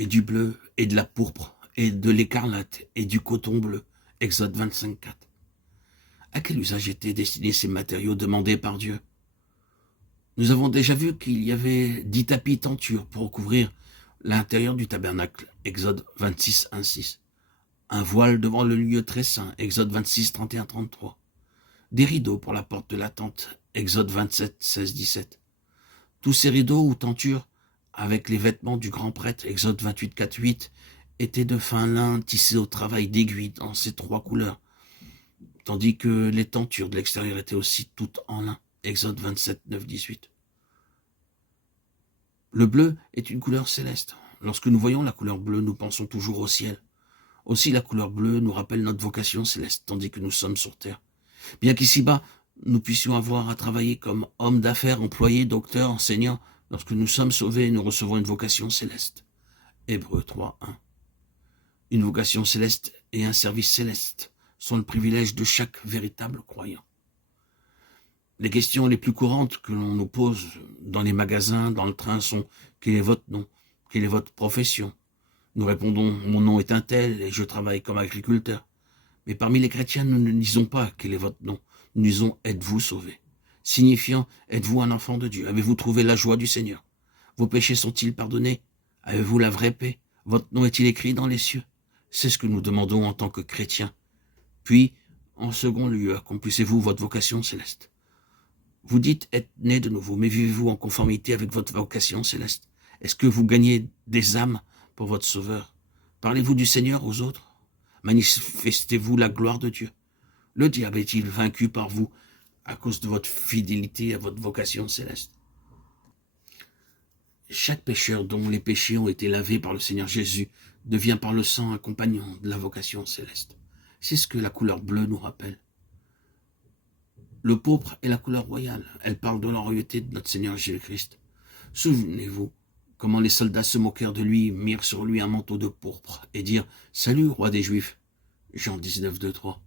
et du bleu, et de la pourpre, et de l'écarlate, et du coton bleu. Exode 25, 4. À quel usage étaient destinés ces matériaux demandés par Dieu? Nous avons déjà vu qu'il y avait 10 tapis tentures pour recouvrir l'intérieur du tabernacle. Exode 26, 1, 6. Un voile devant le lieu très saint. Exode 26, 31, 33. Des rideaux pour la porte de la tente. Exode 27, 16, 17. Tous ces rideaux ou tentures, avec les vêtements du grand prêtre, Exode 28, 4, 8, étaient de fin lin tissés au travail d'aiguille dans ces 3 couleurs, tandis que les tentures de l'extérieur étaient aussi toutes en lin, Exode 27, 9, 18. Le bleu est une couleur céleste. Lorsque nous voyons la couleur bleue, nous pensons toujours au ciel. Aussi, la couleur bleue nous rappelle notre vocation céleste, tandis que nous sommes sur terre. Bien qu'ici-bas, nous puissions avoir à travailler comme hommes d'affaires, employés, docteurs, enseignants, lorsque nous sommes sauvés, nous recevons une vocation céleste. Hébreux 3, 1. Une vocation céleste et un service céleste sont le privilège de chaque véritable croyant. Les questions les plus courantes que l'on nous pose dans les magasins, dans le train sont « Quel est votre nom? Quelle est votre profession ?» Nous répondons « Mon nom est un tel et je travaille comme agriculteur. » Mais parmi les chrétiens, nous ne disons pas « Quel est votre nom ?» Nous disons « Êtes-vous sauvé ?» signifiant « Êtes-vous un enfant de Dieu? Avez-vous trouvé la joie du Seigneur? Vos péchés sont-ils pardonnés? Avez-vous la vraie paix? Votre nom est-il écrit dans les cieux? C'est ce que nous demandons en tant que chrétiens. Puis, en second lieu, accomplissez-vous votre vocation céleste? Vous dites être né de nouveau, mais vivez-vous en conformité avec votre vocation céleste? Est-ce que vous gagnez des âmes pour votre Sauveur? Parlez-vous du Seigneur aux autres? Manifestez-vous la gloire de Dieu? Le diable est-il vaincu par vous à cause de votre fidélité à votre vocation céleste? Chaque pécheur dont les péchés ont été lavés par le Seigneur Jésus devient par le sang un compagnon de la vocation céleste. C'est ce que la couleur bleue nous rappelle. Le pourpre est la couleur royale. Elle parle de la royauté de notre Seigneur Jésus-Christ. Souvenez-vous comment les soldats se moquèrent de lui, mirent sur lui un manteau de pourpre et dirent « Salut, roi des Juifs !» Jean 19, 2, 3.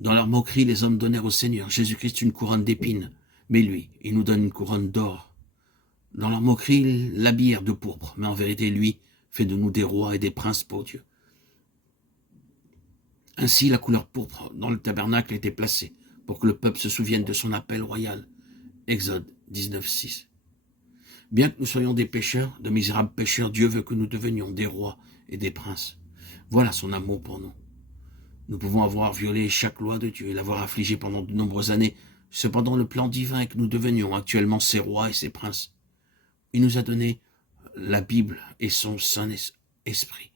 Dans leur moquerie, les hommes donnèrent au Seigneur Jésus-Christ une couronne d'épines, mais lui, il nous donne une couronne d'or. Dans leur moquerie, ils l'habillèrent de pourpre, mais en vérité, lui fait de nous des rois et des princes pour Dieu. Ainsi, la couleur pourpre dans le tabernacle était placée pour que le peuple se souvienne de son appel royal. Exode 19, 6. Bien que nous soyons des pécheurs, de misérables pécheurs, Dieu veut que nous devenions des rois et des princes. Voilà son amour pour nous. Nous pouvons avoir violé chaque loi de Dieu et l'avoir affligé pendant de nombreuses années. Cependant, le plan divin est que nous devenions actuellement ses rois et ses princes. Il nous a donné la Bible et son Saint-Esprit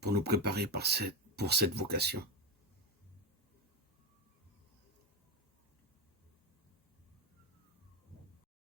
pour nous préparer pour cette vocation.